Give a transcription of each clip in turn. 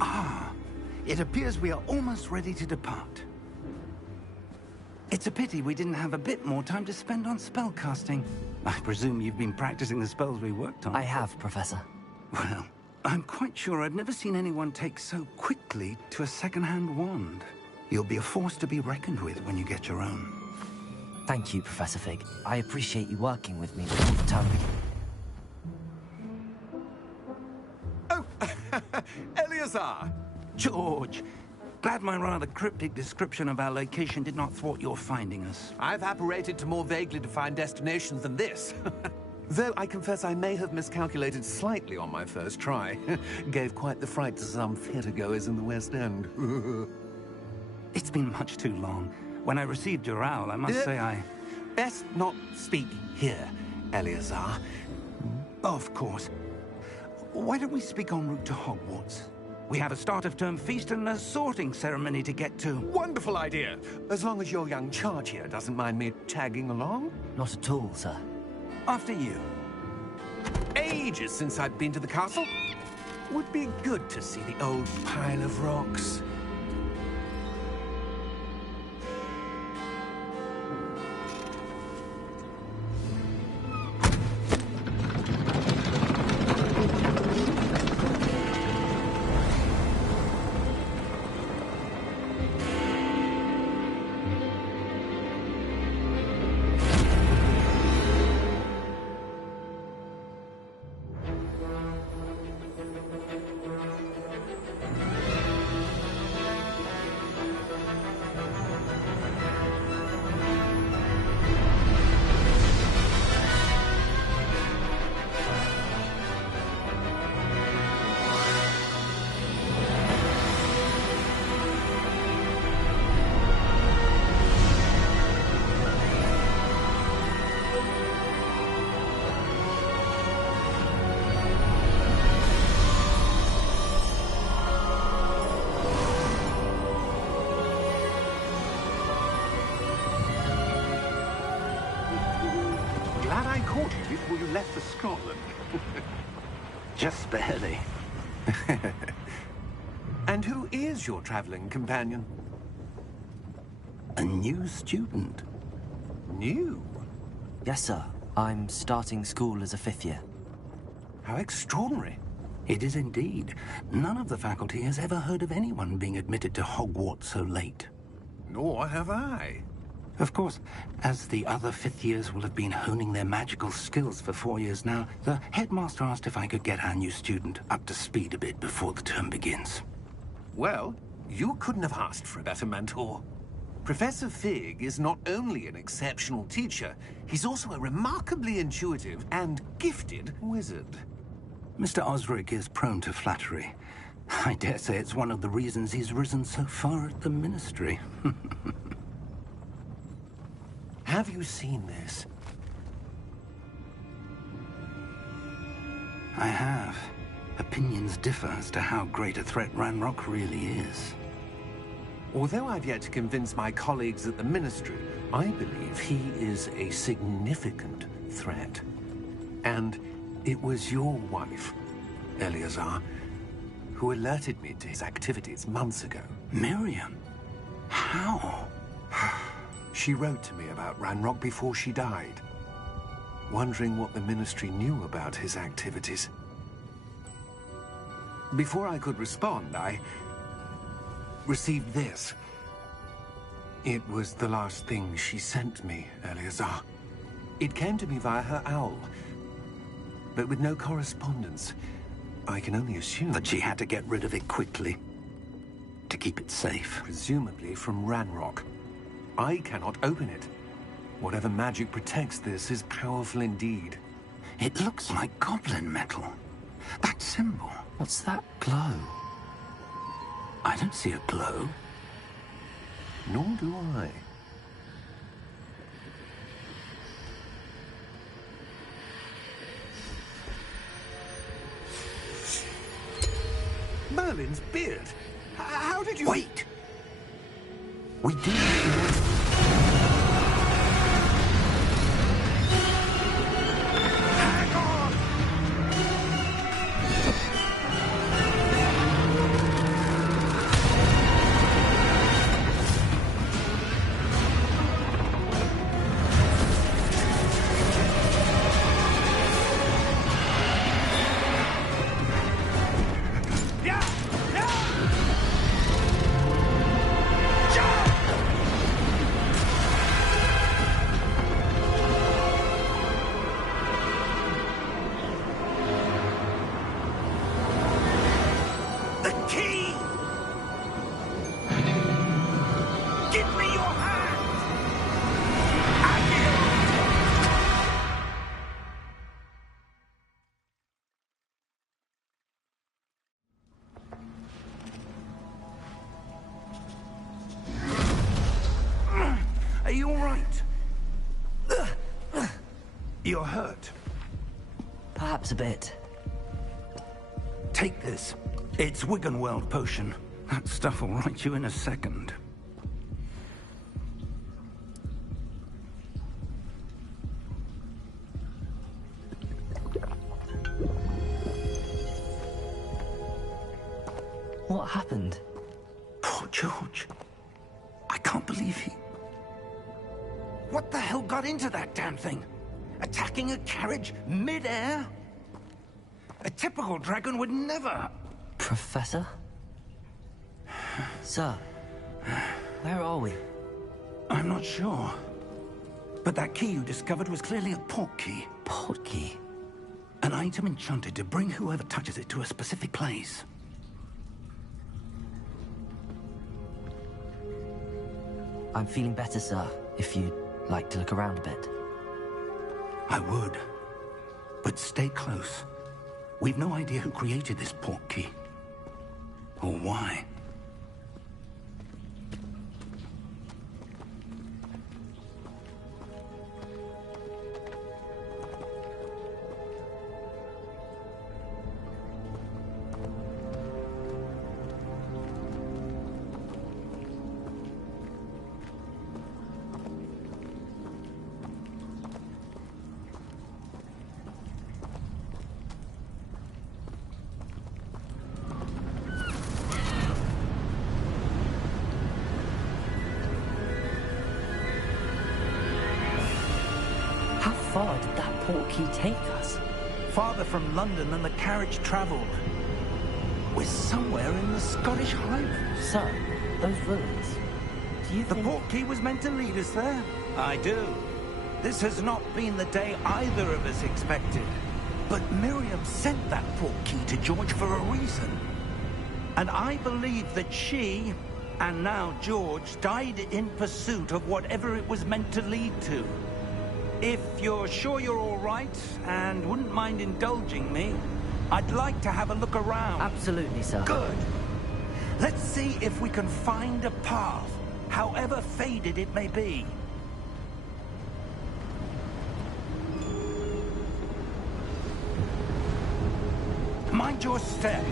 Ah, it appears we are almost ready to depart. It's a pity we didn't have a bit more time to spend on spellcasting. I presume you've been practicing the spells we worked on. I have, Professor. Well, I'm quite sure I've never seen anyone take so quickly to a second-hand wand. You'll be a force to be reckoned with when you get your own. Thank you, Professor Fig. I appreciate you working with me all the time. Oh, Eleazar! George! Glad my rather cryptic description of our location did not thwart your finding us. I've apparated to more vaguely defined destinations than this. Though I confess I may have miscalculated slightly on my first try. Gave quite the fright to some theatregoers in the West End. It's been much too long. When I received your owl, I must say I... Best not speak here, Eleazar. Of course. Why don't we speak en route to Hogwarts? We have a start-of-term feast and a sorting ceremony to get to. Wonderful idea! As long as your young charge here doesn't mind me tagging along. Not at all, sir. After you. Ages since I've been to the castle. Would be good to see the old pile of rocks. Glad I caught you before you left for Scotland. Just barely. And who is your traveling companion? A new student. New? Yes, sir. I'm starting school as a 5th year. How extraordinary. It is indeed. None of the faculty has ever heard of anyone being admitted to Hogwarts so late. Nor have I. Of course, as the other 5th years will have been honing their magical skills for 4 years now, the headmaster asked if I could get our new student up to speed a bit before the term begins. Well, you couldn't have asked for a better mentor. Professor Fig is not only an exceptional teacher, he's also a remarkably intuitive and gifted wizard. Mr. Osric is prone to flattery. I dare say it's one of the reasons he's risen so far at the Ministry. Have you seen this? I have. Opinions differ as to how great a threat Ranrock really is. Although I've yet to convince my colleagues at the Ministry, I believe he is a significant threat. And it was your wife, Eleazar, who alerted me to his activities months ago. Miriam? How? She wrote to me about Ranrock before she died, wondering what the Ministry knew about his activities. Before I could respond, I received this. It was the last thing she sent me, Eleazar. It came to me via her owl, but with no correspondence. I can only assume That she had to get rid of it quickly, to keep it safe. presumably from Ranrock. I cannot open it. Whatever magic protects this is powerful indeed. It looks like goblin metal. That symbol. What's that glow? I don't see a glow. Nor do I. Merlin's beard. How did you... Wait! We do... Hang on! You're hurt. Perhaps a bit. Take this. It's Wiggenweld potion. That stuff will right you in a second. What happened? Poor George. I can't believe he... What the hell got into that damn thing? Attacking a carriage mid-air? A typical dragon would never... Professor? Sir, where are we? I'm not sure. But that key you discovered was clearly a port key. Port key? An item enchanted to bring whoever touches it to a specific place. I'm feeling better, sir, if you'd like to look around a bit. I would. But stay close. We've no idea who created this port key. Or why. How far did that port key take us? Farther from London than the carriage traveled. We're somewhere in the Scottish Highlands. Sir, those ruins. Do you The think... port key was meant to lead us there? I do. This has not been the day either of us expected. But Miriam sent that port key to George for a reason. And I believe that she, and now George, died in pursuit of whatever it was meant to lead to. If you're sure you're all right, and wouldn't mind indulging me, I'd like to have a look around. Absolutely, sir. Good. Let's see if we can find a path, however faded it may be. Mind your step.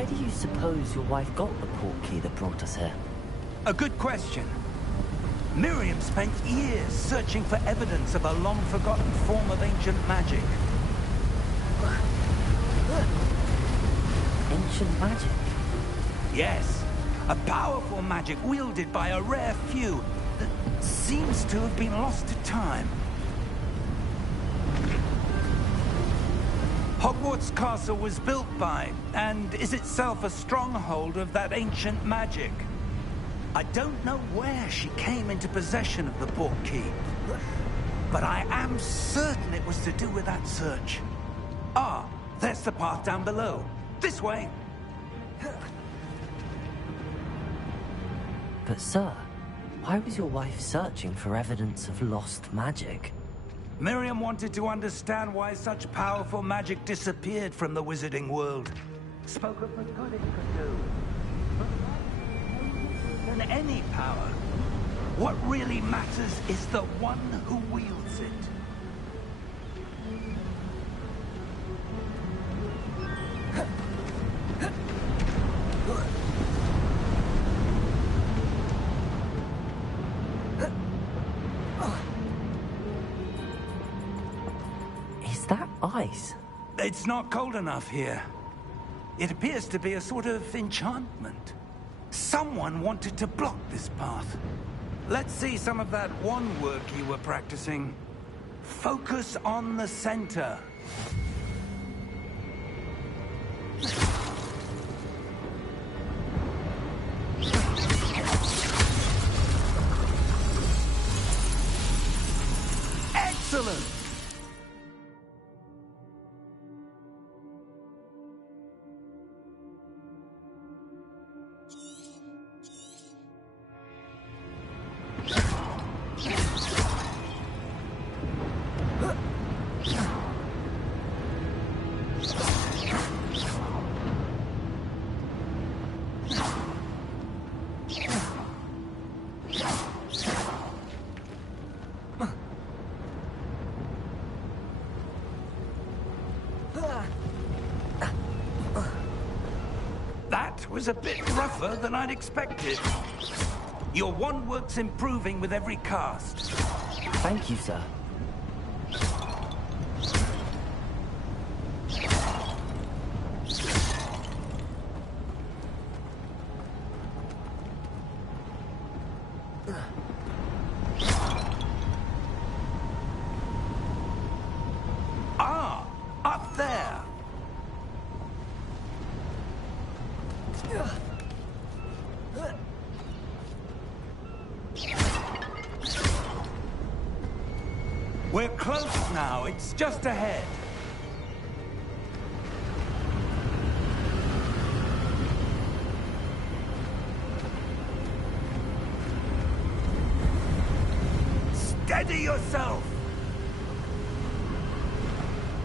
Where do you suppose your wife got the portkey that brought us here? A good question. Miriam spent years searching for evidence of a long-forgotten form of ancient magic. Ancient magic? Yes, a powerful magic wielded by a rare few that seems to have been lost to time. Hogwarts Castle was built by, and is itself a stronghold of that ancient magic. I don't know where she came into possession of the portkey, but I am certain it was to do with that search. Ah, there's the path down below. This way. But sir, why was your wife searching for evidence of lost magic? Miriam wanted to understand why such powerful magic disappeared from the wizarding world. Spoke of the good it could do. But more than any power, what really matters is the one who wields it. Is that ice? It's not cold enough here. It appears to be a sort of enchantment. Someone wanted to block this path. Let's see some of that wand work you were practicing. Focus on the center. Excellent! That was a bit rougher than I'd expected. Your wand work's improving with every cast. Thank you, sir. Ah, up there. We're close now. It's just ahead. Steady yourself.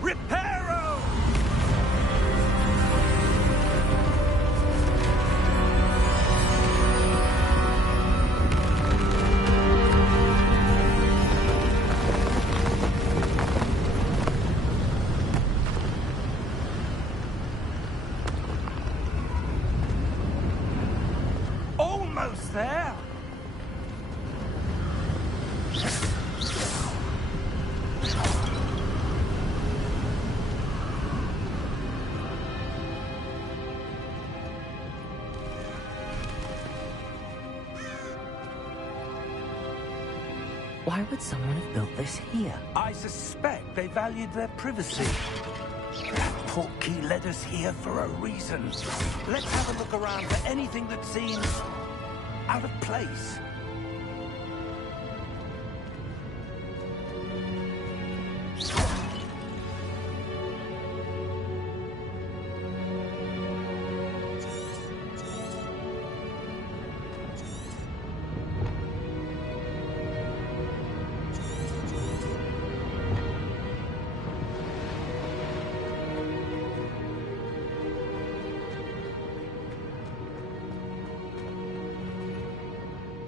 Reparo! Almost there. Why would someone have built this here? I suspect they valued their privacy. That portkey led us here for a reason. Let's have a look around for anything that seems out of place.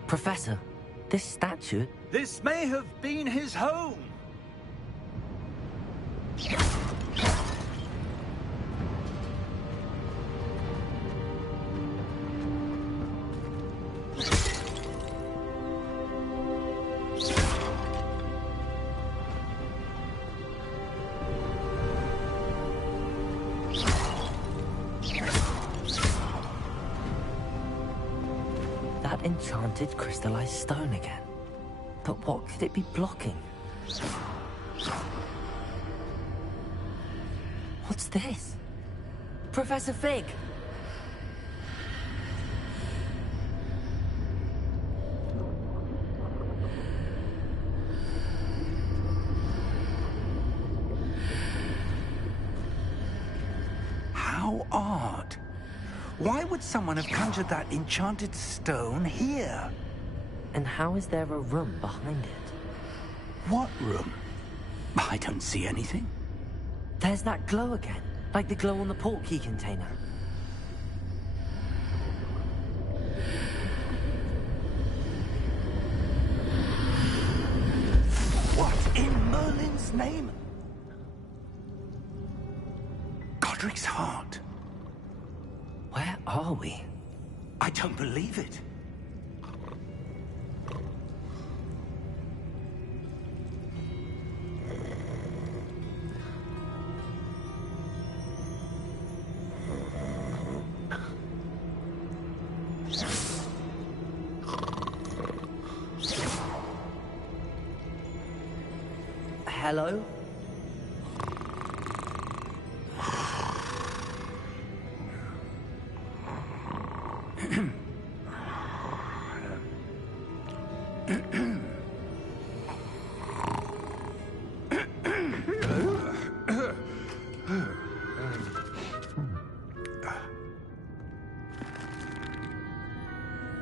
Professor, this statue... This may have been his home. enchanted crystallized stone again. But what could it be blocking? What's this? Professor Fig! How odd. Why would someone have conjured that enchanted stone here? And how is there a room behind it? What room? I don't see anything. There's that glow again, like the glow on the portkey container. What in Merlin's name? Godric's heart. Where are we? I don't believe it. Hello?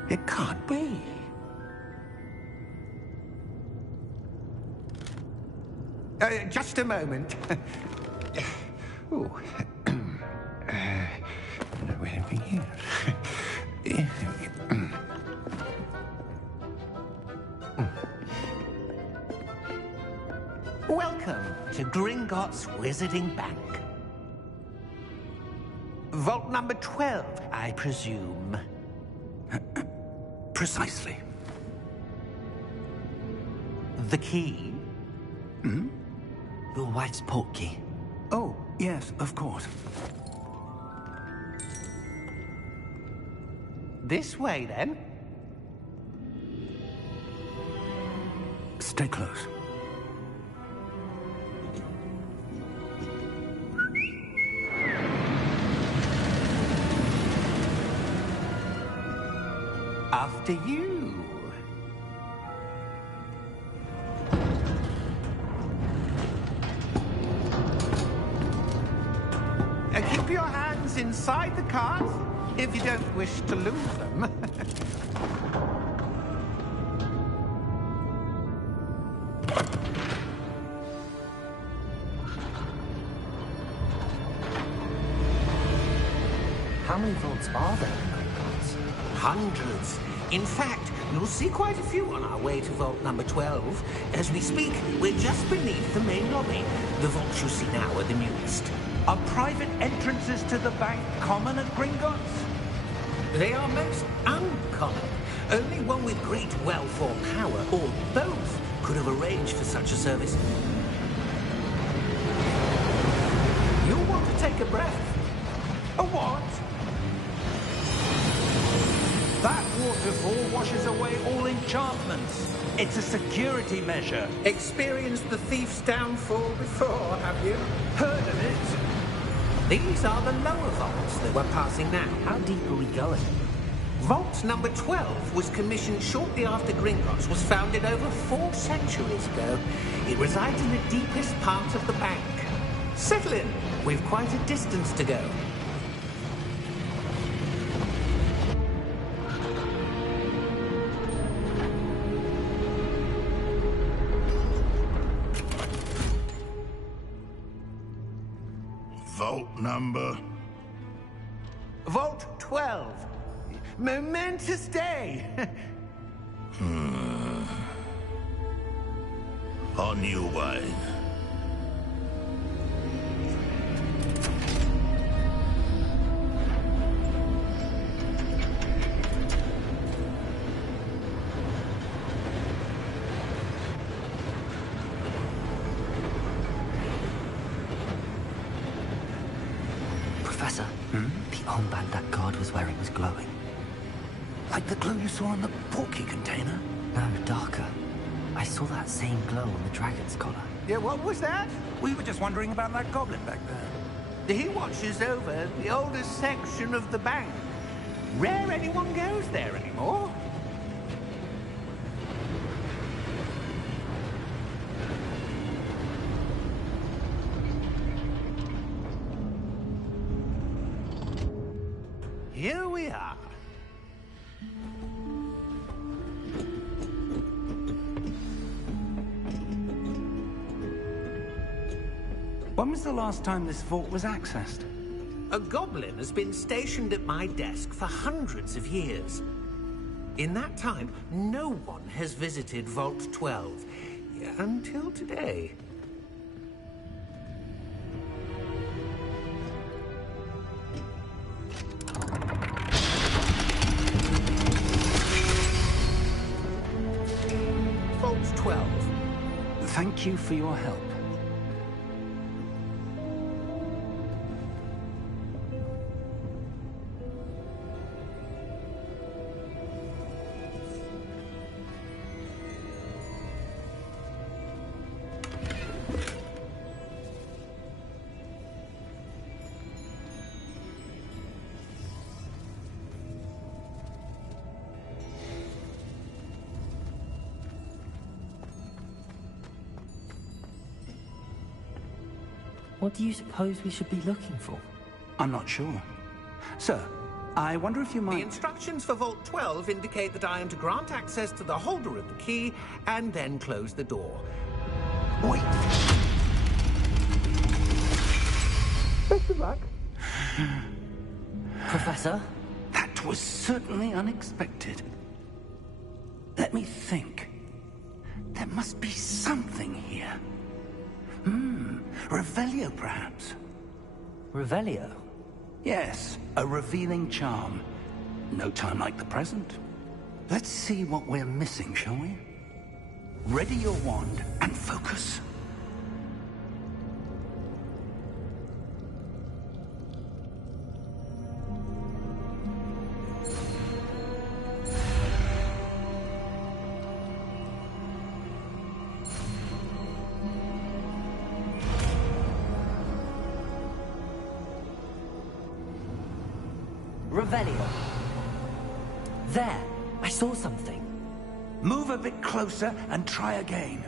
It can't be. Just a moment. Oh. Anything here? Welcome to Gringotts Wizarding Bank. Vault number 12, I presume. Precisely. The key? Hmm? Your wife's portkey. Oh, yes, of course. This way, then. Stay close. After you. Keep your hands inside the cart if you don't wish to lose them. How many vaults are there in Gringotts? Hundreds. In fact, you'll see quite a few on our way to vault number 12. As we speak, we're just beneath the main lobby. The vaults you see now are the newest. Are private entrances to the bank common at Gringotts? They are most uncommon. Only one with great wealth or power, or both, could have arranged for such a service. You'll want to take a breath. A what? That waterfall washes away all enchantments. It's a security measure. Experienced the thief's downfall before, have you? Heard of it? These are the lower vaults that we're passing now. How deep are we going? Vault number 12 was commissioned shortly after Gringotts was founded over 4 centuries ago. It resides in the deepest part of the bank. Settle in. We've quite a distance to go. Vault number? Vault 12. Momentous day. On you, Wayne. Professor, the armband that guard was wearing was glowing. Like the glow you saw on the portkey container? No, darker. I saw that same glow on the dragon's collar. Yeah, what was that? We were just wondering about that goblin back there. He watches over the oldest section of the bank. Rare anyone goes there anymore. Here we are. When was the last time this vault was accessed? A goblin has been stationed at my desk for hundreds of years. In that time, no one has visited Vault 12. Until today. Vault 12. Thank you for your help. What do you suppose we should be looking for? I'm not sure. Sir, I wonder if you The might... instructions for Vault 12 indicate that I am to grant access to the holder of the key and then close the door. Wait! Best of luck. Professor? That was certainly unexpected. Let me think. There must be something here. Revelio, perhaps? Revelio? Yes, a revealing charm. No time like the present. Let's see what we're missing, shall we? Ready your wand and focus. Revelio. There! I saw something. Move a bit closer and try again.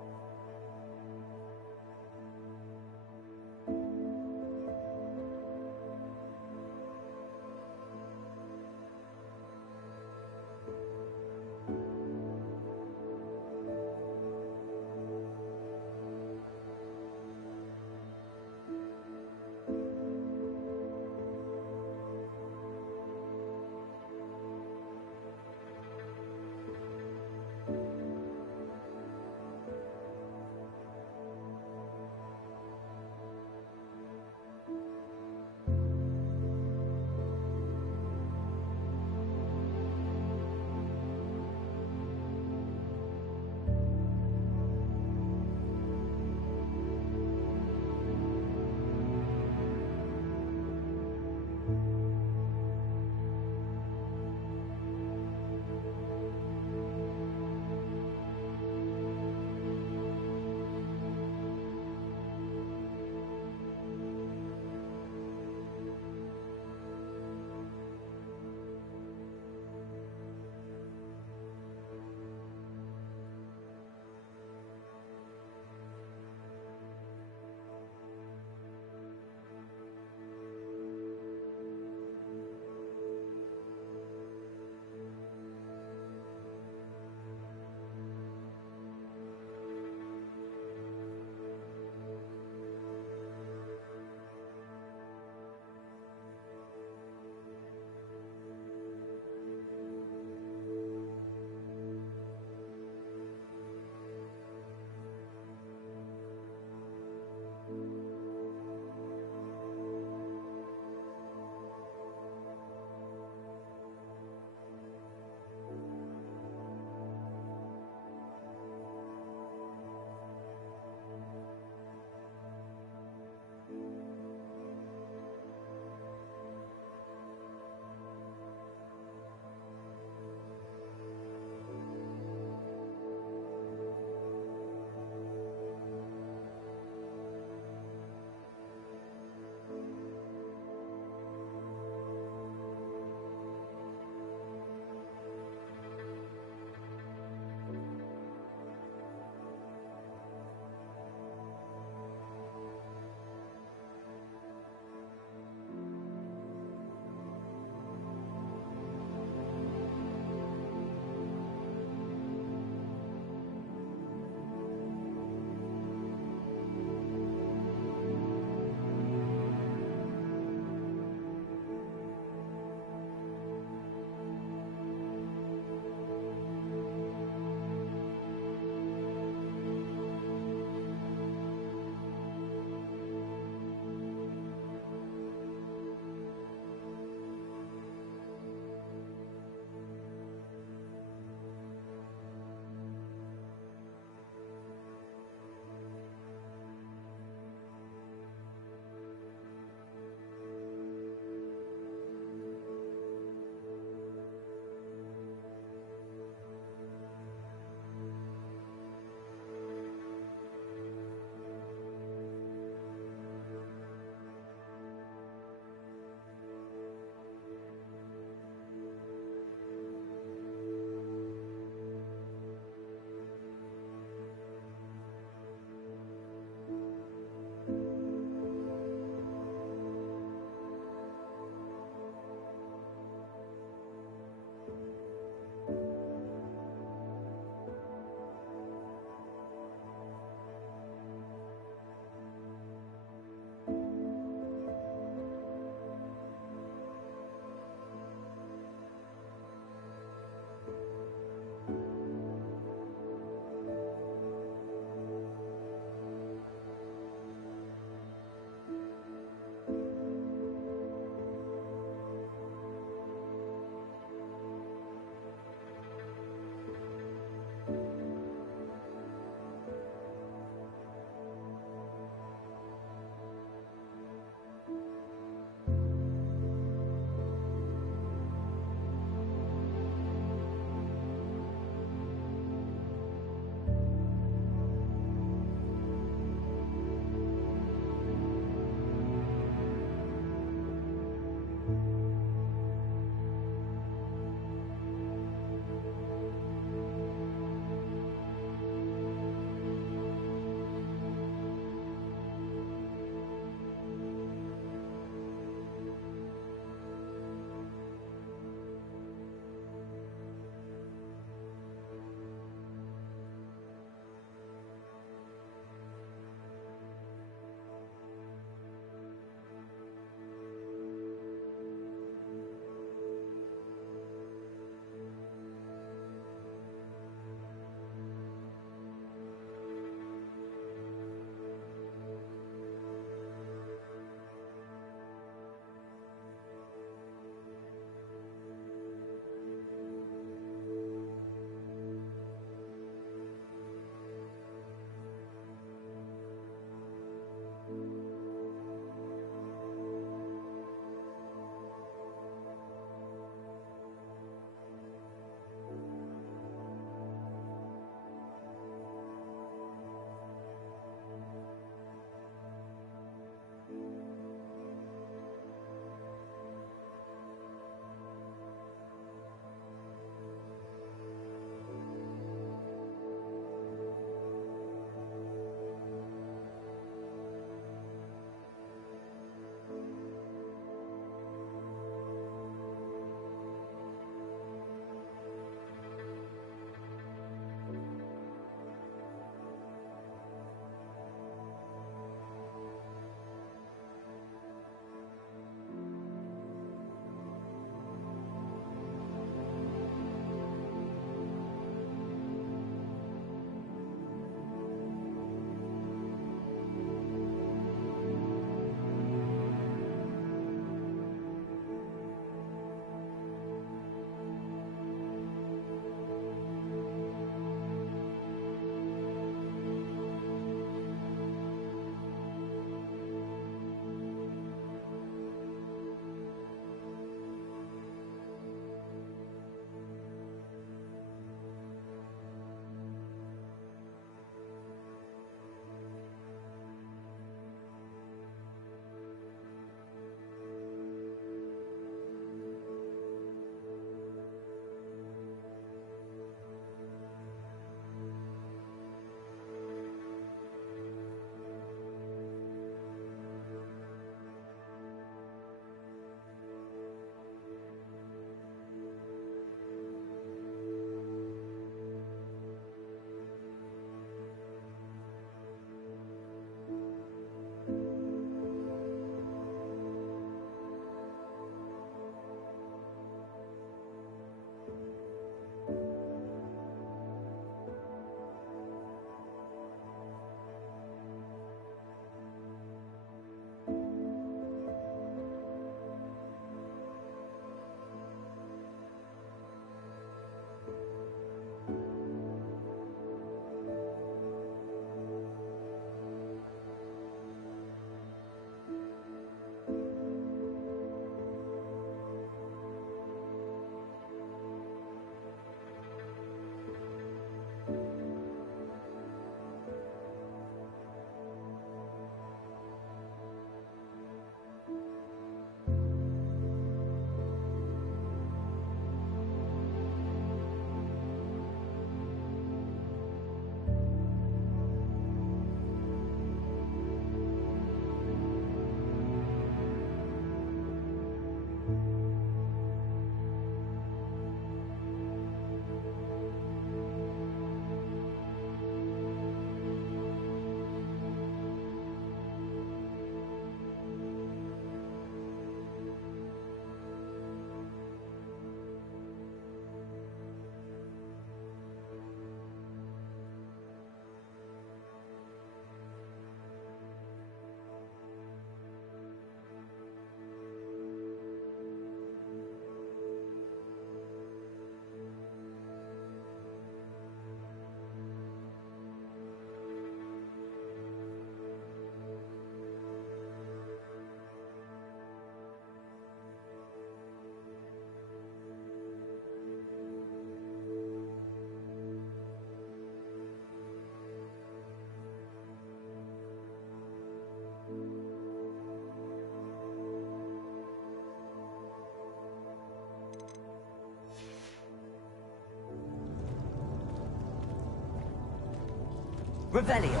Revelio.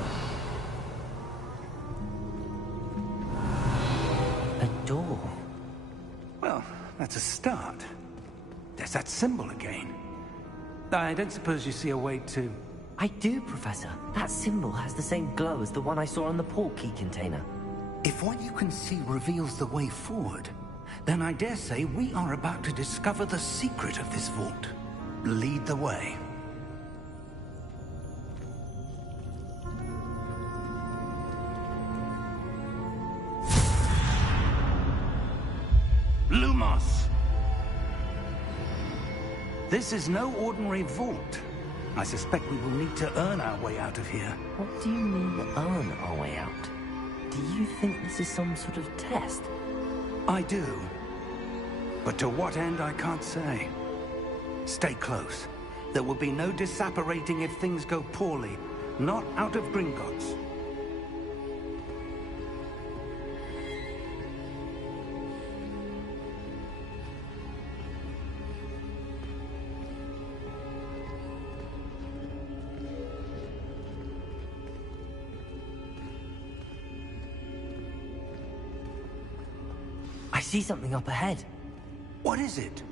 A door. Well, that's a start. There's that symbol again. I don't suppose you see a way to... I do, Professor. That symbol has the same glow as the one I saw on the portkey container. If what you can see reveals the way forward, then I dare say we are about to discover the secret of this vault. Lead the way. Lumos! This is no ordinary vault. I suspect we will need to earn our way out of here. What do you mean, earn our way out? Do you think this is some sort of test? I do. But to what end, I can't say. Stay close. There will be no disapparating if things go poorly. Not out of Gringotts. I see something up ahead. What is it?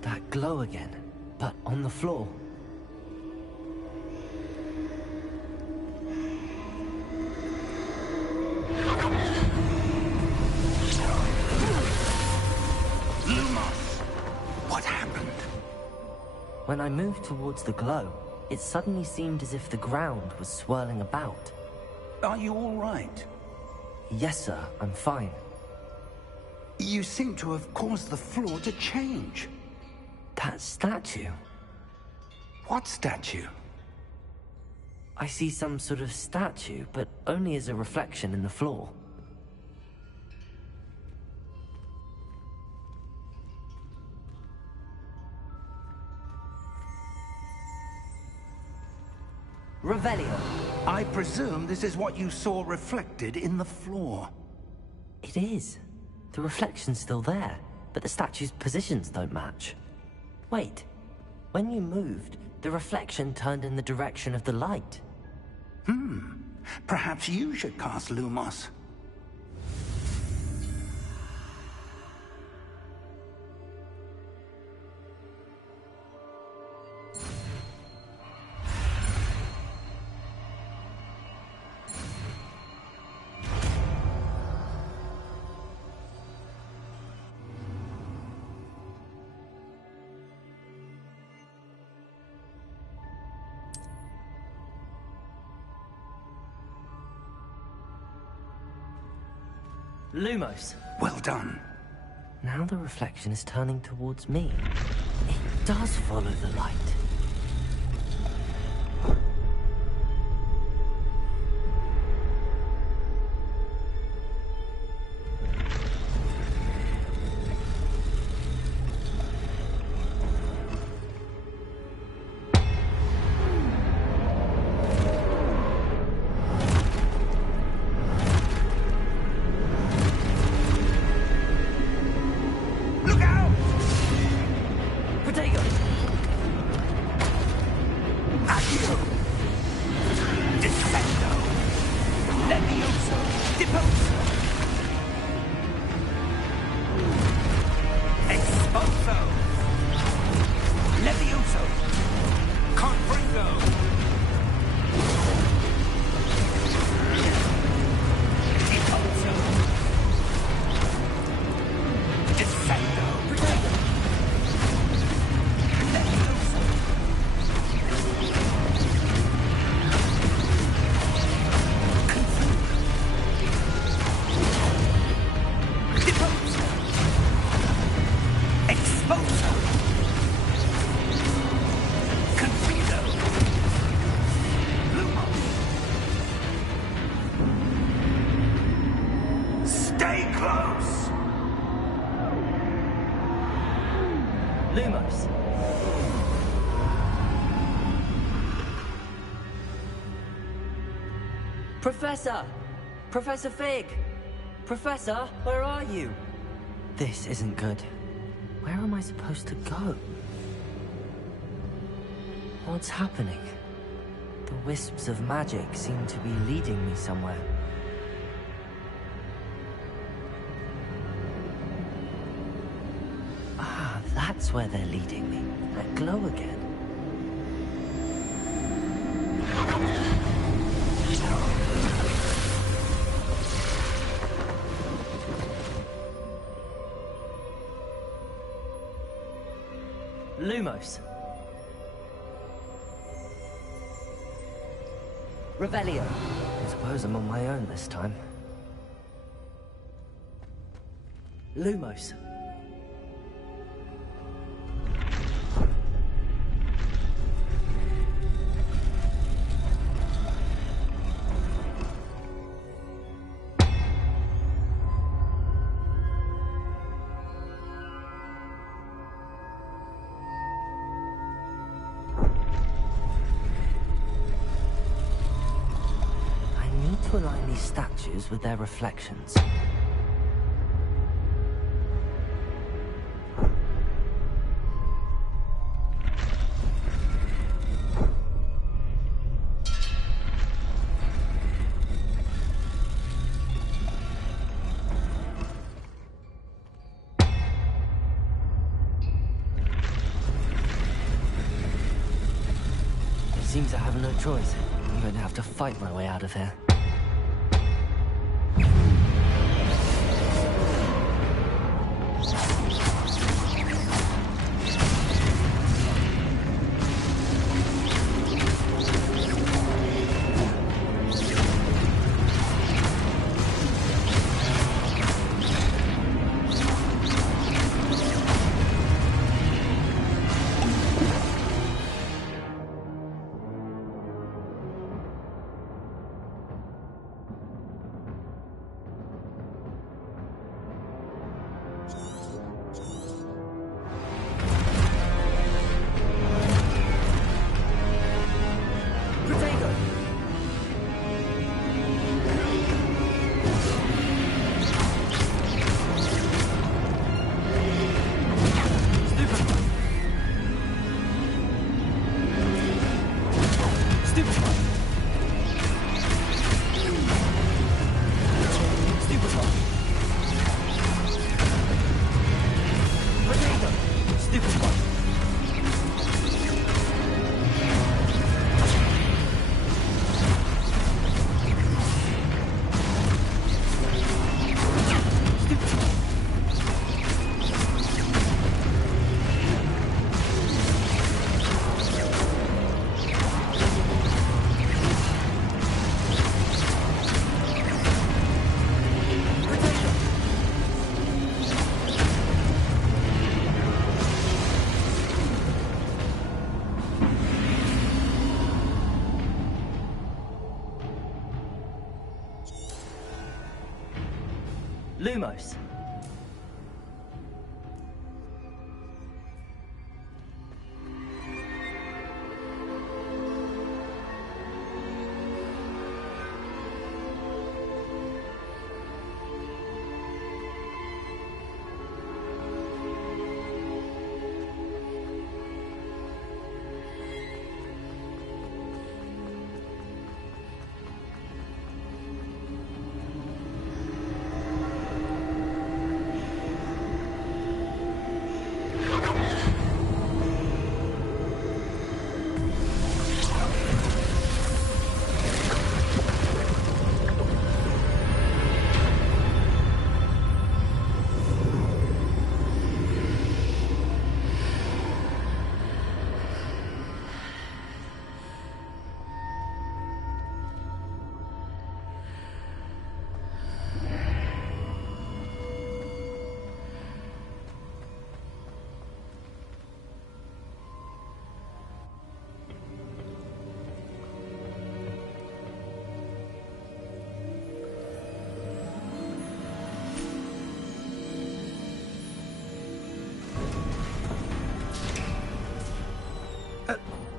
That glow again, but on the floor. Lumos! What happened? When I moved towards the glow, it suddenly seemed as if the ground was swirling about. Are you all right? Yes, sir, I'm fine. You seem to have caused the floor to change. That statue. What statue? I see some sort of statue, but only as a reflection in the floor. Revelio. I presume this is what you saw reflected in the floor. It is. The reflection's still there, but the statue's positions don't match. Wait. When you moved, the reflection turned in the direction of the light. Perhaps you should cast Lumos. Lumos. Well done. Now the reflection is turning towards me. It does follow the light. Lumos. Professor! Professor Fig! Professor, where are you? This isn't good. Where am I supposed to go? What's happening? The wisps of magic seem to be leading me somewhere. Ah, that's where they're leading me. That glow again. Lumos. Revelio. I suppose I'm on my own this time. Lumos. To align these statues with their reflections. It seems I have no choice. I'm going to have to fight my way out of here. Lumos.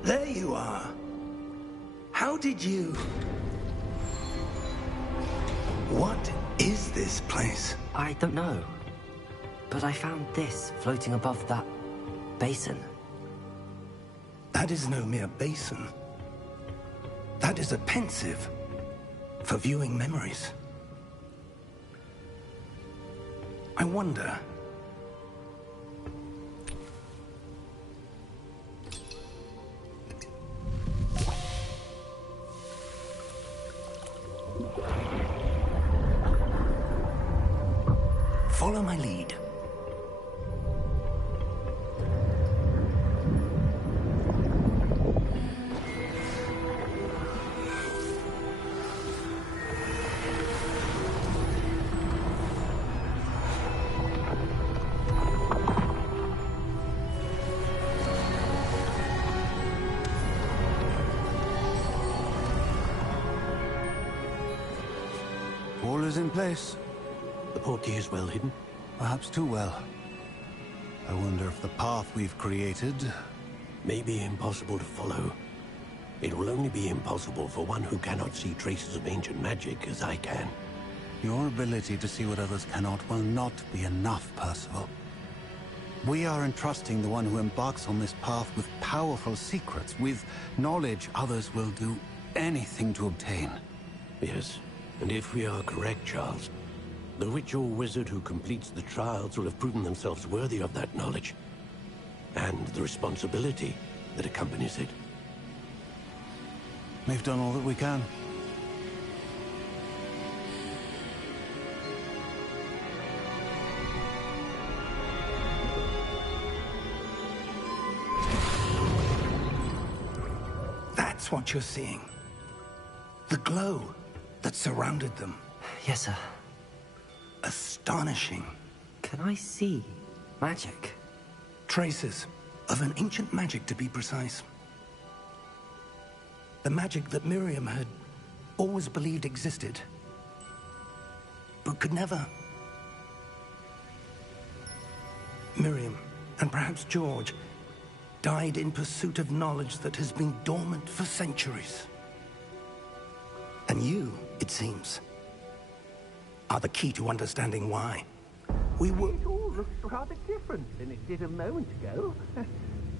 There you are. How did you... What is this place? I don't know. But I found this floating above that basin. That is no mere basin. That is a pensive for viewing memories. I wonder... Follow my lead. All is in place. The portkey is well hidden. Perhaps too well. I wonder if the path we've created... May be impossible to follow. It will only be impossible for one who cannot see traces of ancient magic as I can. Your ability to see what others cannot will not be enough, Percival. We are entrusting the one who embarks on this path with powerful secrets, with knowledge others will do anything to obtain. Yes, and if we are correct, Charles, the witch or wizard who completes the trials will have proven themselves worthy of that knowledge, and the responsibility that accompanies it. We've done all that we can. That's what you're seeing. The glow that surrounded them. Yes, sir. Astonishing. Can I see magic? Traces of an ancient magic, to be precise. The magic that Miriam had always believed existed, but could never. Miriam, and perhaps George, died in pursuit of knowledge that has been dormant for centuries. And you, it seems, are the key to understanding why. We were... It all looks rather different than it did a moment ago.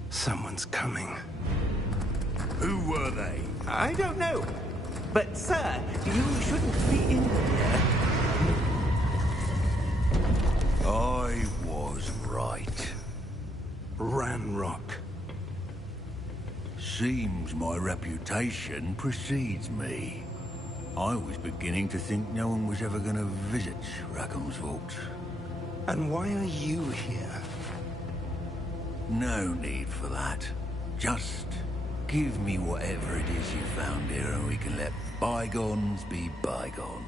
Someone's coming. Who were they? I don't know. But, sir, you shouldn't be in here. I was right. Ranrock. Seems my reputation precedes me. I was beginning to think no one was ever going to visit Rackham's vault. And why are you here? No need for that. Just give me whatever it is you found here and we can let bygones be bygones.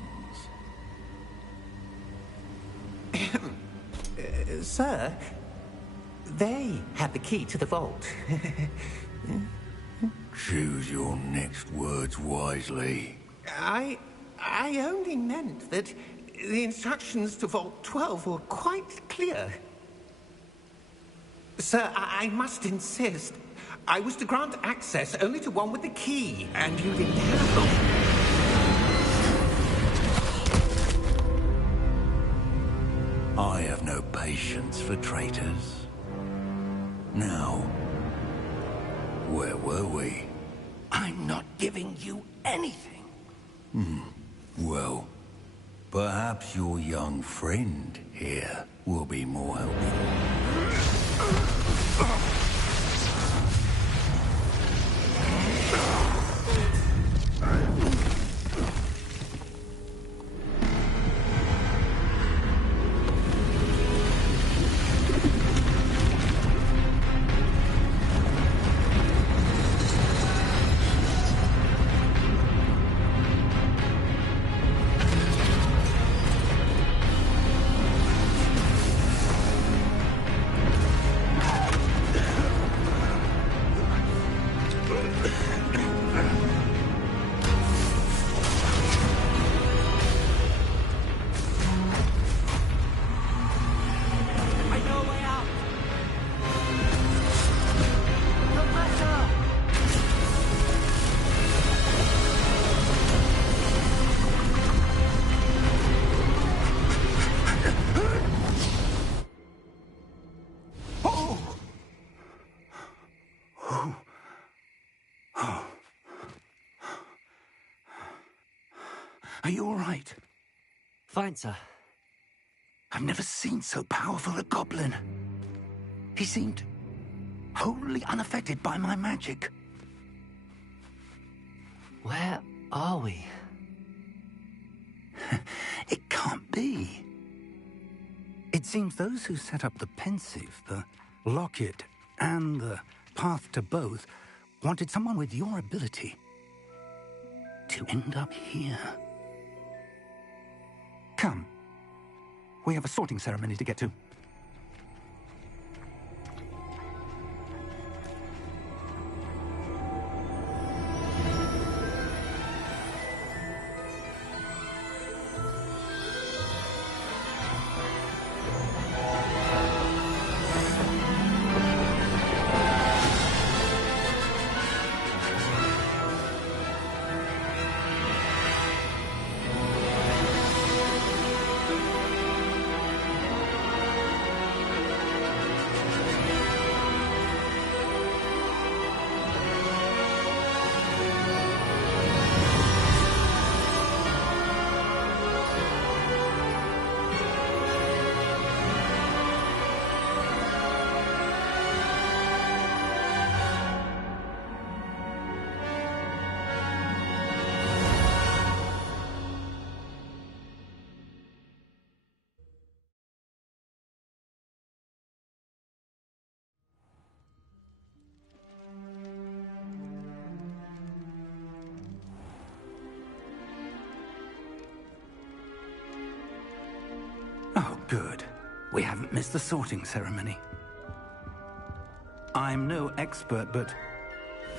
Sir, they had the key to the vault. Choose your next words wisely. I only meant that the instructions to Vault 12 were quite clear. Sir, I must insist. I was to grant access only to one with the key, and you didn't have. I have no patience for traitors. Now, where were we? I'm not giving you anything. Well, perhaps your young friend here will be more helpful. Are you all right? Fine, sir. I've never seen so powerful a goblin. He seemed wholly unaffected by my magic. Where are we? It can't be. It seems those who set up the pensive, the locket, and the path to both wanted someone with your ability to end up here. Come. We have a sorting ceremony to get to. Oh, good. We haven't missed the sorting ceremony. I'm no expert, but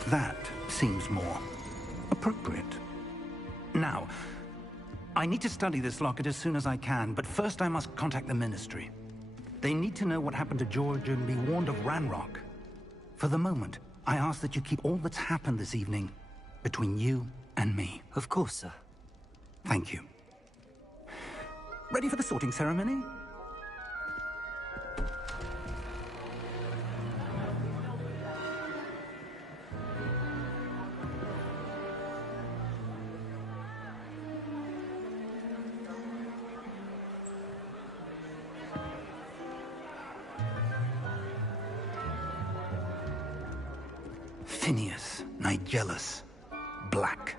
that seems more appropriate. Now, I need to study this locket as soon as I can, but first I must contact the Ministry. They need to know what happened to George and be warned of Ranrock. For the moment, I ask that you keep all that's happened this evening between you and me. Of course, sir. Thank you. Ready for the sorting ceremony? Phineas Nigellus Black.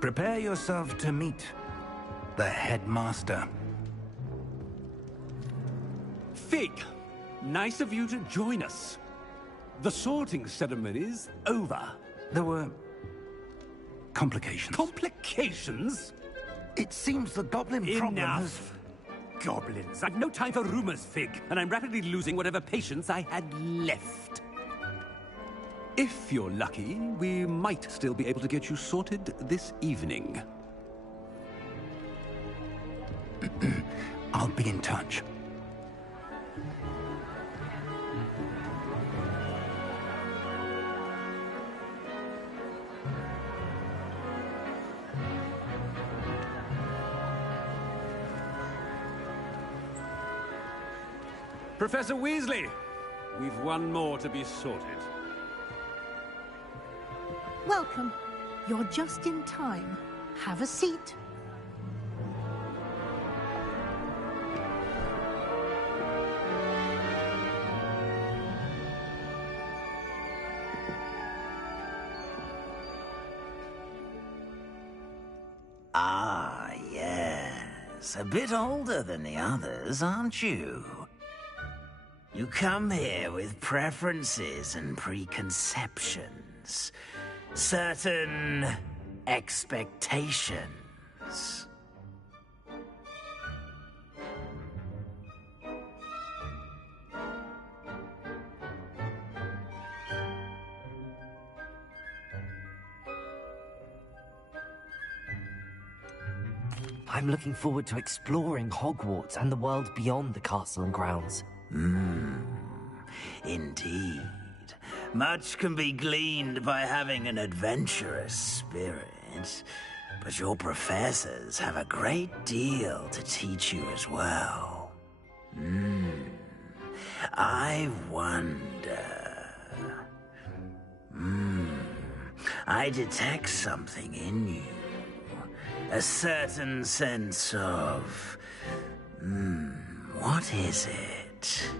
Prepare yourself to meet the headmaster. Fig, nice of you to join us. The sorting ceremony's over. There were complications. Complications? It seems the goblin problem has... Enough. Goblins. I've no time for rumors, Fig, and I'm rapidly losing whatever patience I had left. If you're lucky, we might still be able to get you sorted this evening. I'll be in touch. Professor Weasley, we've one more to be sorted. Welcome. You're just in time. Have a seat. Ah, yes. A bit older than the others, aren't you? You come here with preferences and preconceptions. Certain expectations. I'm looking forward to exploring Hogwarts and the world beyond the castle and grounds. Indeed. Much can be gleaned by having an adventurous spirit, but your professors have a great deal to teach you as well. I wonder... I detect something in you. A certain sense of... what is it?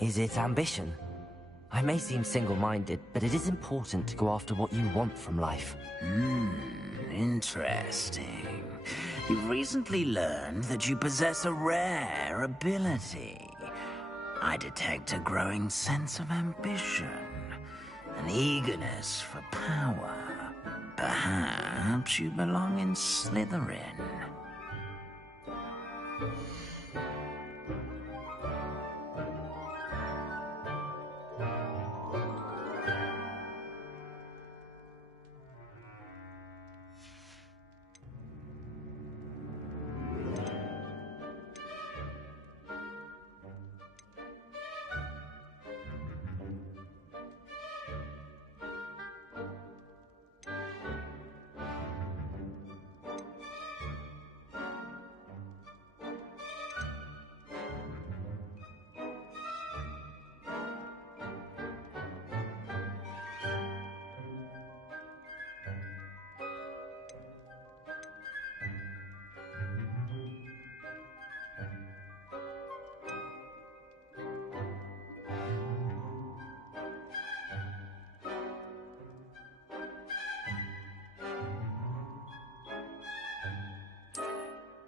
Is it ambition? I may seem single-minded, but it is important to go after what you want from life. Interesting. You've recently learned that you possess a rare ability. I detect a growing sense of ambition, an eagerness for power. Perhaps you belong in Slytherin.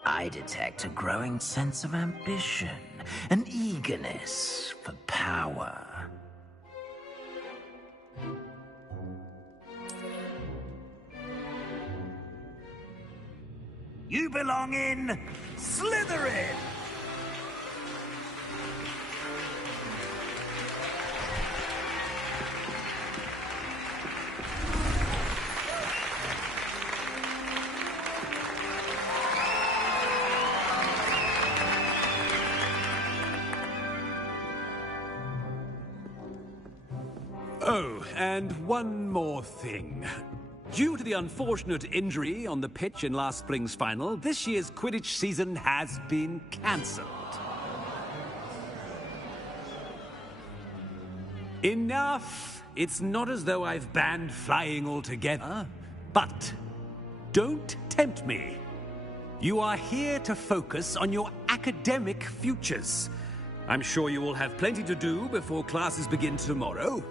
I detect a growing sense of ambition, an eagerness for power. You belong in Slytherin! Oh, and one more thing. Due to the unfortunate injury on the pitch in last spring's final, this year's Quidditch season has been cancelled. Enough! It's not as though I've banned flying altogether. But don't tempt me. You are here to focus on your academic futures. I'm sure you will have plenty to do before classes begin tomorrow.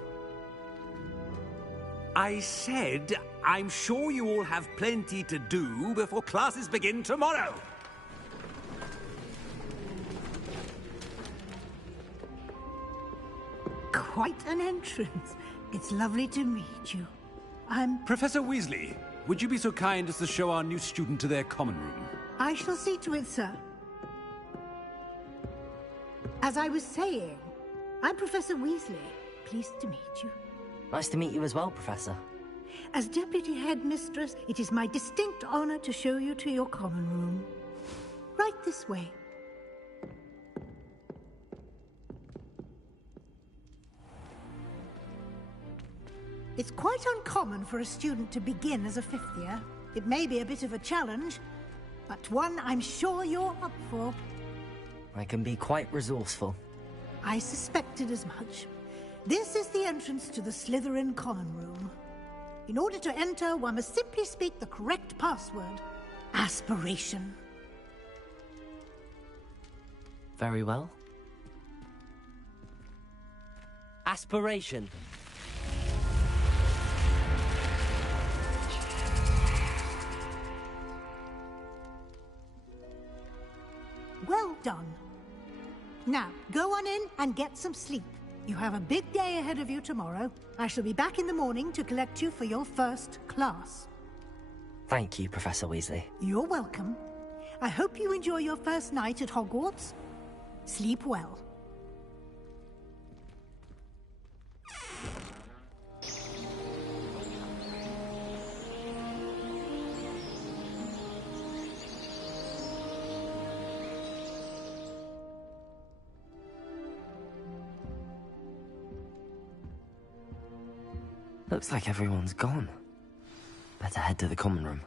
I said, I'm sure you all have plenty to do before classes begin tomorrow. Quite an entrance. It's lovely to meet you. I'm... Professor Weasley, would you be so kind as to show our new student to their common room? I shall see to it, sir. As I was saying, I'm Professor Weasley. Pleased to meet you. Nice to meet you as well, Professor. As Deputy Headmistress, it is my distinct honor to show you to your common room. Right this way. It's quite uncommon for a student to begin as a fifth year. It may be a bit of a challenge, but one I'm sure you're up for. I can be quite resourceful. I suspected as much. This is the entrance to the Slytherin common room. In order to enter, one must simply speak the correct password. Aspiration. Very well. Aspiration. Well done. Now, go on in and get some sleep. You have a big day ahead of you tomorrow. I shall be back in the morning to collect you for your first class. Thank you, Professor Weasley. You're welcome. I hope you enjoy your first night at Hogwarts. Sleep well. Looks like everyone's gone. Better head to the common room.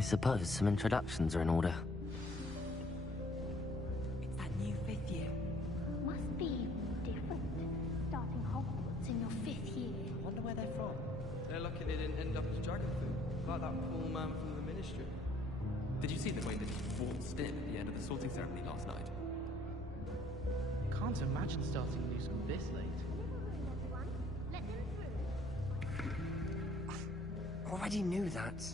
I suppose some introductions are in order. It's that new 5th year. Must be different, starting Hogwarts in your 5th year. I wonder where they're from. They're lucky they didn't end up as dragon food, like that poor man from the Ministry. Did you see the way that he waltzed in at the end of the sorting ceremony last night? Can't imagine starting a new school this late. Let them through. Already knew that.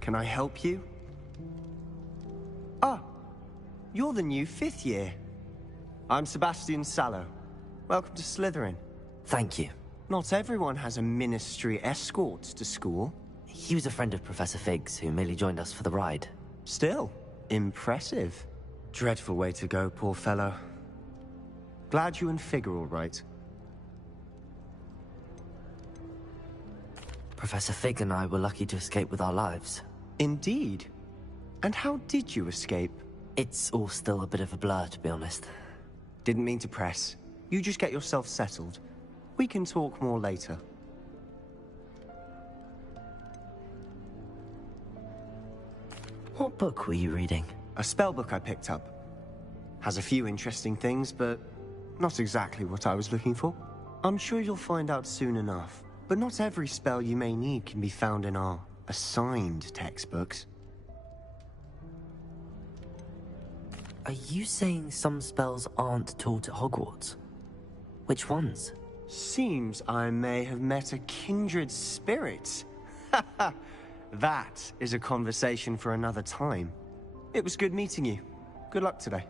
Can I help you? Ah, you're the new 5th year. I'm Sebastian Sallow. Welcome to Slytherin. Thank you. Not everyone has a ministry escort to school. He was a friend of Professor Fig's who merely joined us for the ride. Still, impressive. Dreadful way to go, poor fellow. Glad you and Fig are all right. Professor Fig and I were lucky to escape with our lives. Indeed. And how did you escape? It's all still a bit of a blur, to be honest. Didn't mean to press. You just get yourself settled. We can talk more later. What book were you reading? A spell book I picked up. Has a few interesting things, but not exactly what I was looking for. I'm sure you'll find out soon enough. But not every spell you may need can be found in our assigned textbooks. Are you saying some spells aren't taught at Hogwarts? Which ones? Seems I may have met a kindred spirit. That is a conversation for another time. It was good meeting you. Good luck today.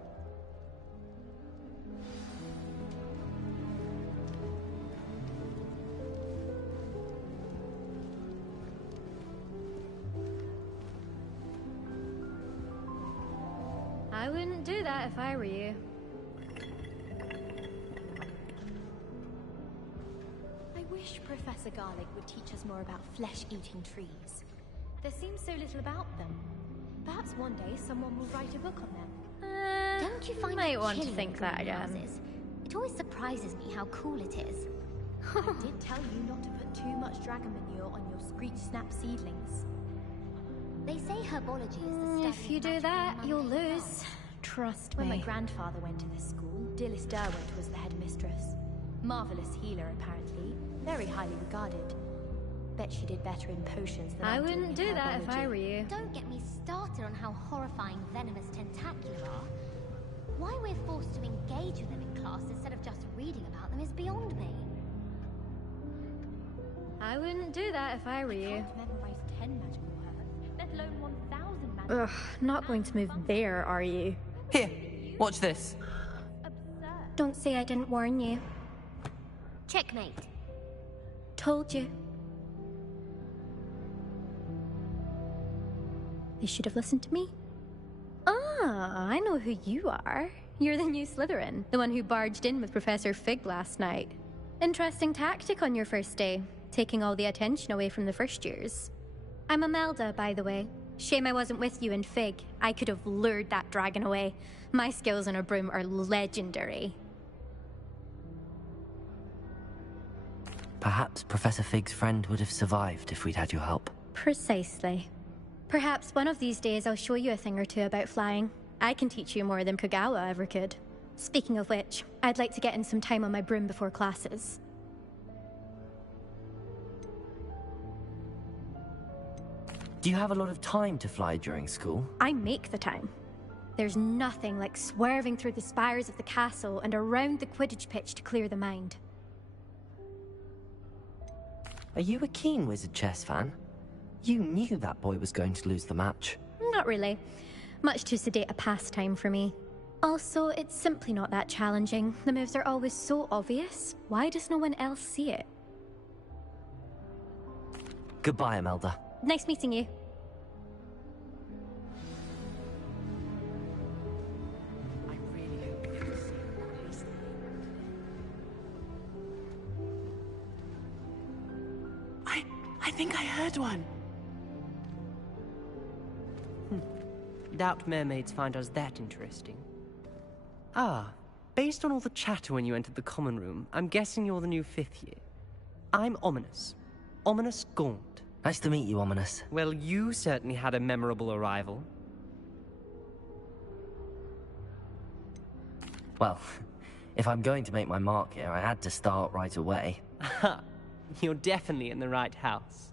I wouldn't do that if I were you. I wish Professor Garlic would teach us more about flesh-eating trees. There seems so little about them. Perhaps one day someone will write a book on them. Don't you find might it want to chilly think in that again. greenhouses? It always surprises me how cool it is. I did tell you not to put too much dragon manure on your screech snap seedlings. They say herbology is the study If you of do magical that, and you'll mundane lose. plants. Trust When my me. grandfather went to this school, Dilys Derwent was the headmistress. Marvelous healer, apparently. Very highly regarded. Bet she did better in potions than I I'm doing wouldn't in do that if I herbology. were you. Don't get me started on how horrifying venomous tentacular are. Why we're forced to engage with them in class instead of just reading about them is beyond me. I wouldn't do that if I were you. Can't memorize 10 magical herbs, let alone 1,000 magical Ugh, not going to move there, are you? Here, watch this. Don't say I didn't warn you. Checkmate. Told you. You should have listened to me. Ah, I know who you are. You're the new Slytherin, the one who barged in with Professor Fig last night. Interesting tactic on your first day, taking all the attention away from the first years. I'm Imelda, by the way. Shame I wasn't with you in Fig. I could have lured that dragon away. My skills on a broom are legendary. Perhaps Professor Fig's friend would have survived if we'd had your help. Precisely. Perhaps one of these days I'll show you a thing or two about flying. I can teach you more than Kogawa ever could. Speaking of which, I'd like to get in some time on my broom before classes. Do you have a lot of time to fly during school? I make the time. There's nothing like swerving through the spires of the castle and around the Quidditch pitch to clear the mind. Are you a keen Wizard chess fan? You knew that boy was going to lose the match. Not really. Much too sedate a pastime for me. Also, it's simply not that challenging. The moves are always so obvious. Why does no one else see it? Goodbye, Imelda. Nice meeting you. I really hope we get to see at least. I think I heard one. Doubt mermaids find us that interesting. Ah, based on all the chatter when you entered the common room, I'm guessing you're the new 5th year. I'm Ominous. Ominous Gaunt. Nice to meet you, Ominous. Well, you certainly had a memorable arrival. Well, if I'm going to make my mark here, I had to start right away. Ha! You're definitely in the right house.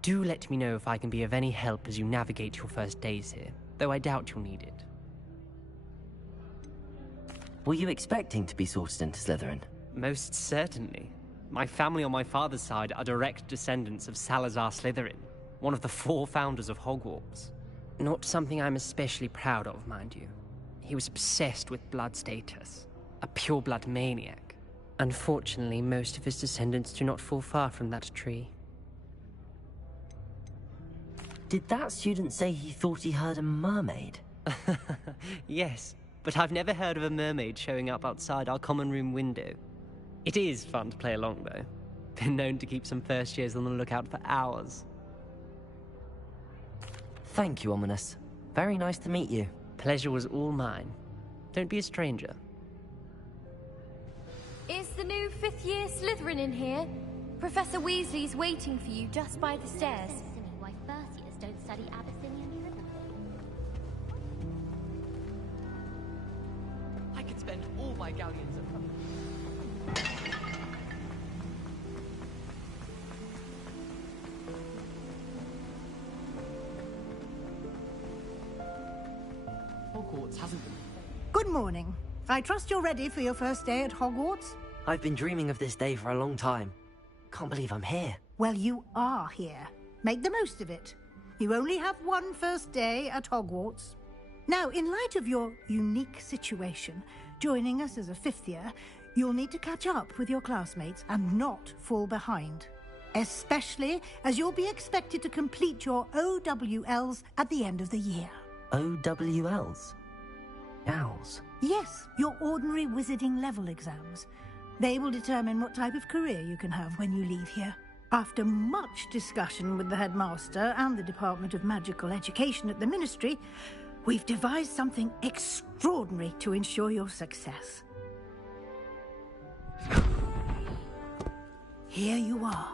Do let me know if I can be of any help as you navigate your first days here, though I doubt you'll need it. Were you expecting to be sorted into Slytherin? Most certainly. My family on my father's side are direct descendants of Salazar Slytherin, one of the 4 founders of Hogwarts. Not something I'm especially proud of, mind you. He was obsessed with blood status, a pure-blood maniac. Unfortunately, most of his descendants do not fall far from that tree. Did that student say he thought he heard a mermaid? Yes, but I've never heard of a mermaid showing up outside our common room window. It is fun to play along, though. Been known to keep some first years on the lookout for hours. Thank you, Ominous. Very nice to meet you. Pleasure was all mine. Don't be a stranger. Is the new 5th year Slytherin in here? Professor Weasley's waiting for you just by the stairs. Why first years don't study Abyssinian I could spend all my galleons at Hogwarts hasn't been. Good morning. I trust you're ready for your first day at Hogwarts? I've been dreaming of this day for a long time. Can't believe I'm here. Well, you are here. Make the most of it. You only have one first day at Hogwarts. Now, in light of your unique situation, joining us as a 5th year, you'll need to catch up with your classmates and not fall behind. Especially as you'll be expected to complete your OWLs at the end of the year. OWLs? Owls? Yes, your ordinary wizarding level exams. They will determine what type of career you can have when you leave here. After much discussion with the headmaster and the Department of Magical Education at the Ministry, we've devised something extraordinary to ensure your success. Here you are.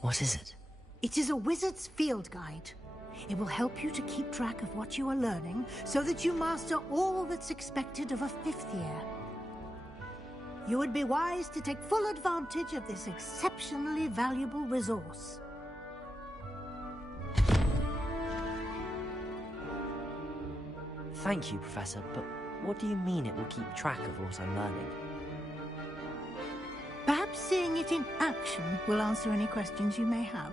What is it? It is a wizard's field guide. It will help you to keep track of what you are learning so that you master all that's expected of a 5th year. You would be wise to take full advantage of this exceptionally valuable resource. Thank you, Professor, but what do you mean it will keep track of what I'm learning? Perhaps seeing it in action will answer any questions you may have.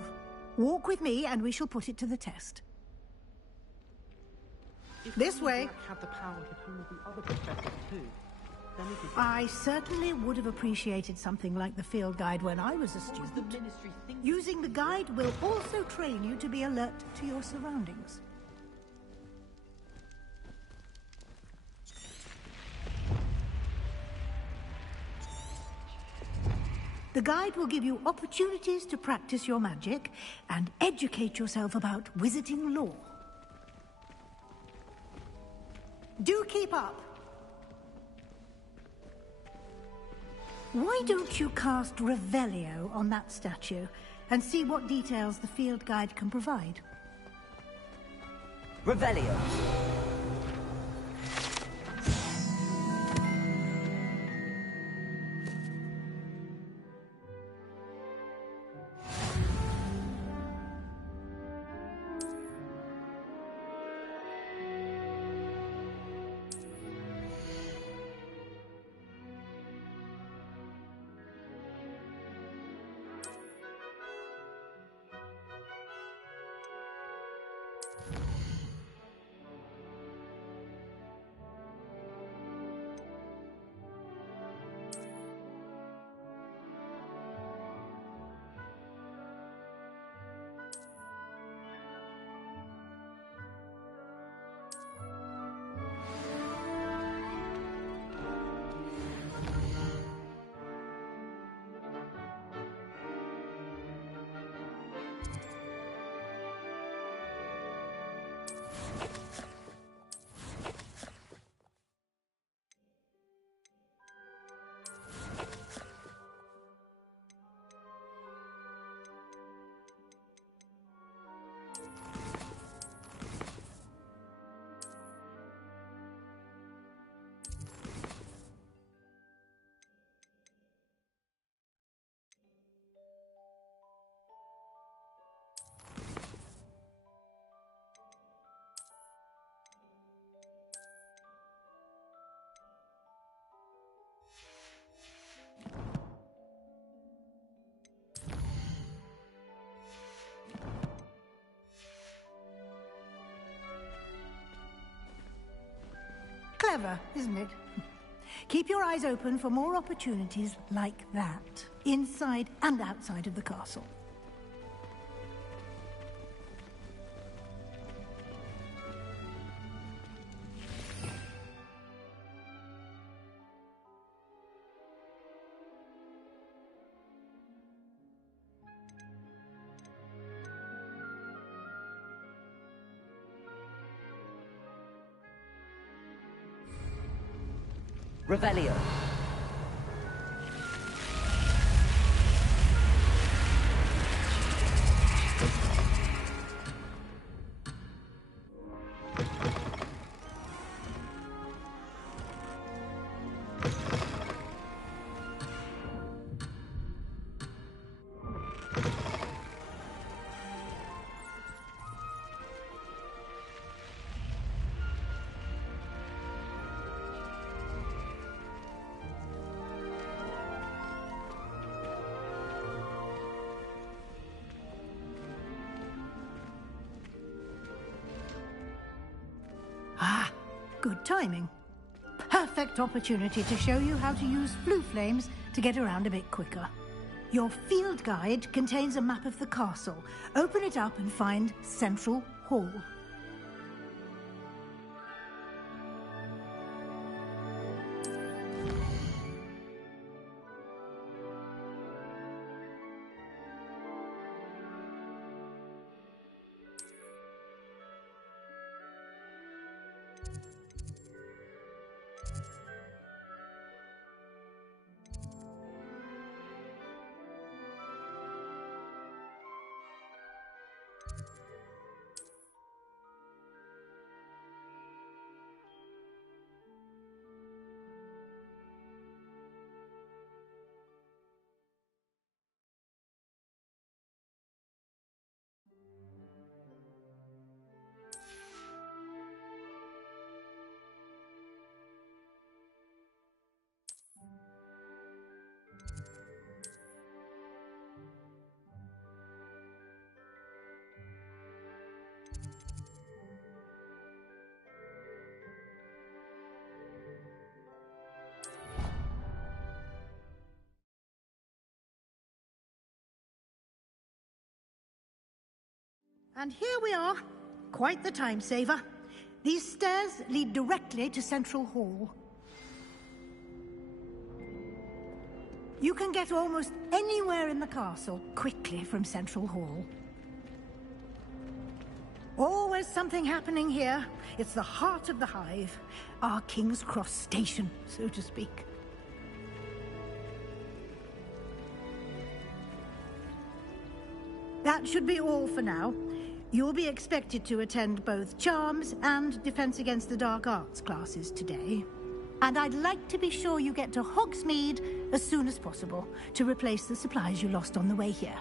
Walk with me and we shall put it to the test. This way. Had the power to pull the other professors too. Then we could... I certainly would have appreciated something like the field guide when I was a student. Using the guide will also train you to be alert to your surroundings. The guide will give you opportunities to practice your magic and educate yourself about wizarding lore. Do keep up! Why don't you cast Revelio on that statue and see what details the field guide can provide? Revelio! Clever, isn't it? Keep your eyes open for more opportunities like that, inside and outside of the castle. Revelio. Ah, good timing. Perfect opportunity to show you how to use flue flames to get around a bit quicker. Your field guide contains a map of the castle. Open it up and find Central Hall. And here we are. Quite the time saver. These stairs lead directly to Central Hall. You can get almost anywhere in the castle quickly from Central Hall. Always something happening here. It's the heart of the Hive. Our King's Cross station, so to speak. That should be all for now. You'll be expected to attend both Charms and Defense Against the Dark Arts classes today. And I'd like to be sure you get to Hogsmeade as soon as possible to replace the supplies you lost on the way here.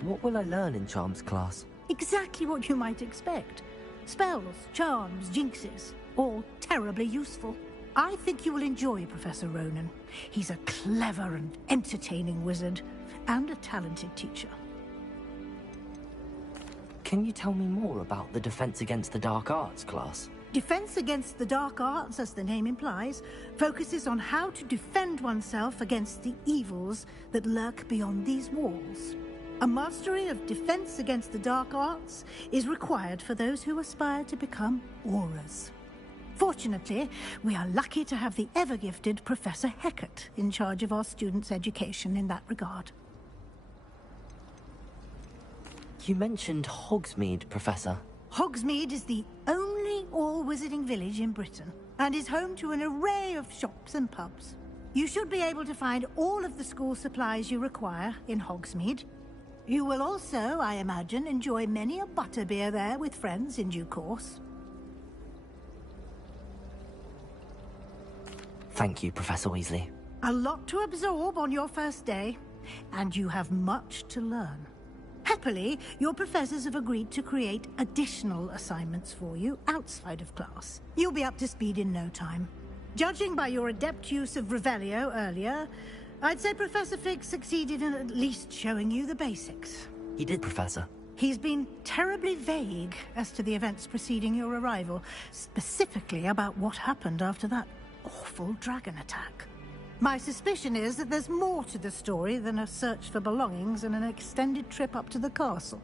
What will I learn in Charms class? Exactly what you might expect. Spells, charms, jinxes, all terribly useful. I think you will enjoy Professor Ronan. He's a clever and entertaining wizard, and a talented teacher. Can you tell me more about the Defense Against the Dark Arts class? Defense Against the Dark Arts, as the name implies, focuses on how to defend oneself against the evils that lurk beyond these walls. A mastery of Defense Against the Dark Arts is required for those who aspire to become Aurors. Fortunately, we are lucky to have the ever-gifted Professor Hecat in charge of our students' education in that regard. You mentioned Hogsmeade, Professor. Hogsmeade is the only all-wizarding village in Britain, and is home to an array of shops and pubs. You should be able to find all of the school supplies you require in Hogsmeade. You will also, I imagine, enjoy many a butterbeer there with friends in due course. Thank you, Professor Weasley. A lot to absorb on your first day, and you have much to learn. Happily, your professors have agreed to create additional assignments for you outside of class. You'll be up to speed in no time. Judging by your adept use of Revelio earlier, I'd say Professor Fig succeeded in at least showing you the basics. He did, Professor. He's been terribly vague as to the events preceding your arrival, specifically about what happened after that awful dragon attack. My suspicion is that there's more to the story than a search for belongings and an extended trip up to the castle.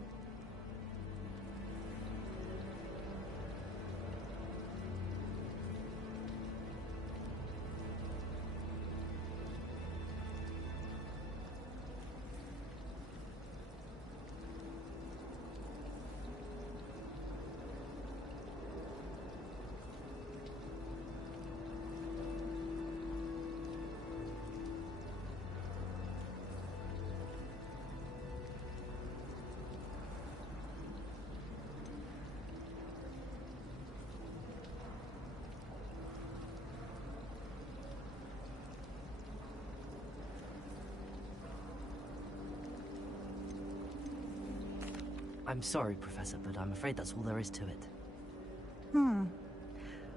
I'm sorry, Professor, but I'm afraid that's all there is to it.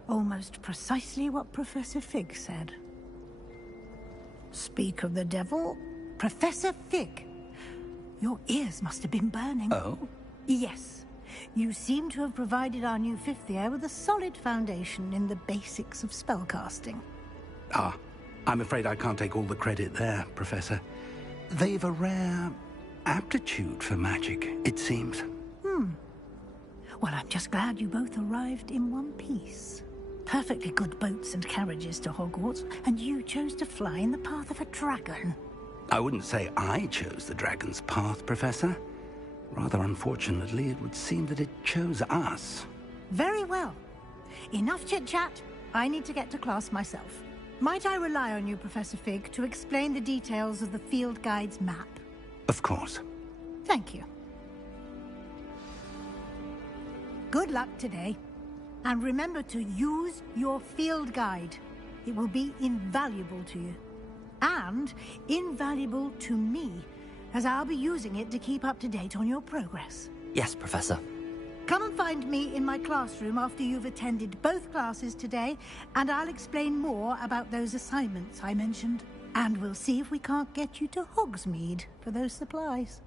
Almost precisely what Professor Fig said. Speak of the devil, Professor Fig. Your ears must have been burning. Oh? Yes. You seem to have provided our new fifth year with a solid foundation in the basics of spellcasting. Ah, I'm afraid I can't take all the credit there, Professor. They've a rare aptitude for magic, it seems. Well, I'm just glad you both arrived in one piece. Perfectly good boats and carriages to Hogwarts, and you chose to fly in the path of a dragon. I wouldn't say I chose the dragon's path, Professor. Rather unfortunately, it would seem that it chose us. Very well. Enough chit-chat. I need to get to class myself. Might I rely on you, Professor Fig, to explain the details of the field guide's map? Of course. Thank you. Good luck today. And remember to use your field guide. It will be invaluable to you. And invaluable to me, as I'll be using it to keep up to date on your progress. Yes, Professor. Come and find me in my classroom after you've attended both classes today, and I'll explain more about those assignments I mentioned. And we'll see if we can't get you to Hogsmeade for those supplies.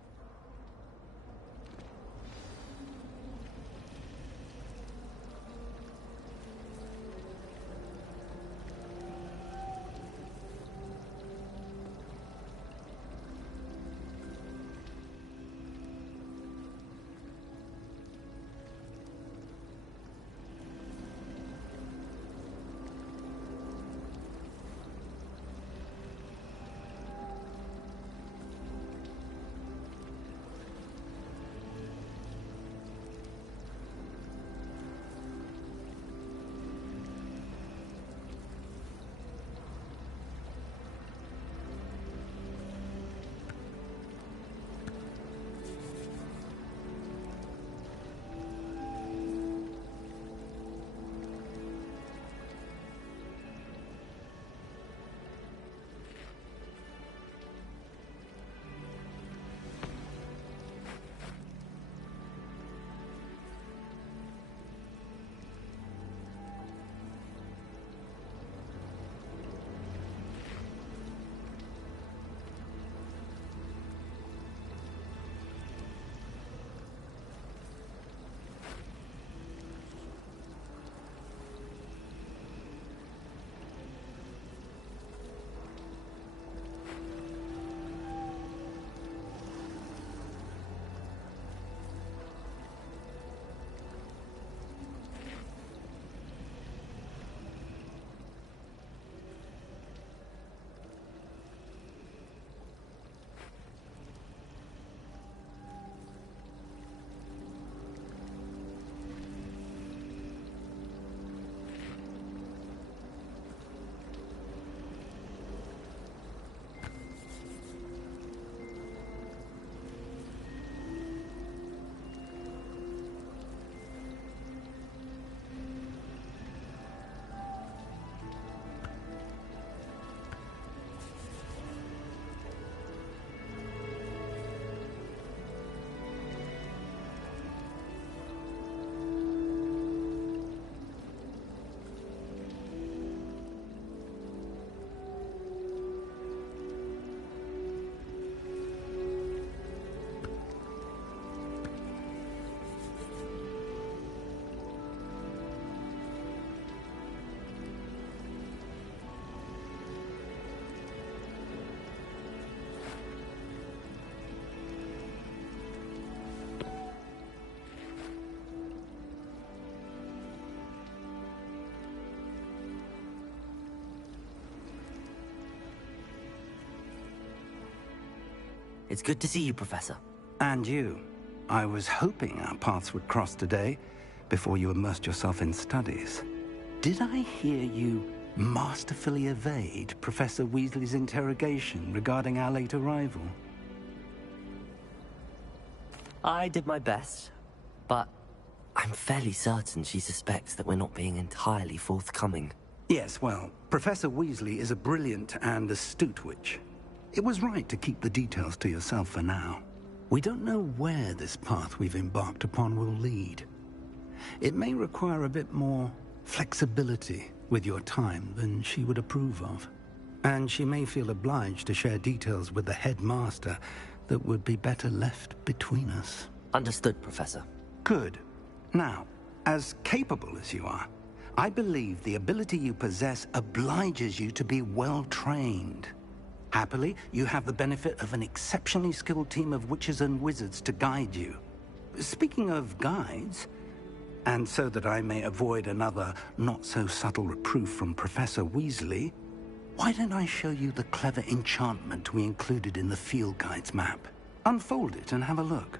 It's good to see you, Professor. And you. I was hoping our paths would cross today, before you immersed yourself in studies. Did I hear you masterfully evade Professor Weasley's interrogation regarding our late arrival? I did my best, but I'm fairly certain she suspects that we're not being entirely forthcoming. Yes, well, Professor Weasley is a brilliant and astute witch. It was right to keep the details to yourself for now. We don't know where this path we've embarked upon will lead. It may require a bit more flexibility with your time than she would approve of. And she may feel obliged to share details with the headmaster that would be better left between us. Understood, Professor. Good. Now, as capable as you are, I believe the ability you possess obliges you to be well-trained. Happily, you have the benefit of an exceptionally skilled team of witches and wizards to guide you. Speaking of guides, and so that I may avoid another not-so-subtle reproof from Professor Weasley, why don't I show you the clever enchantment we included in the field guide's map? Unfold it and have a look.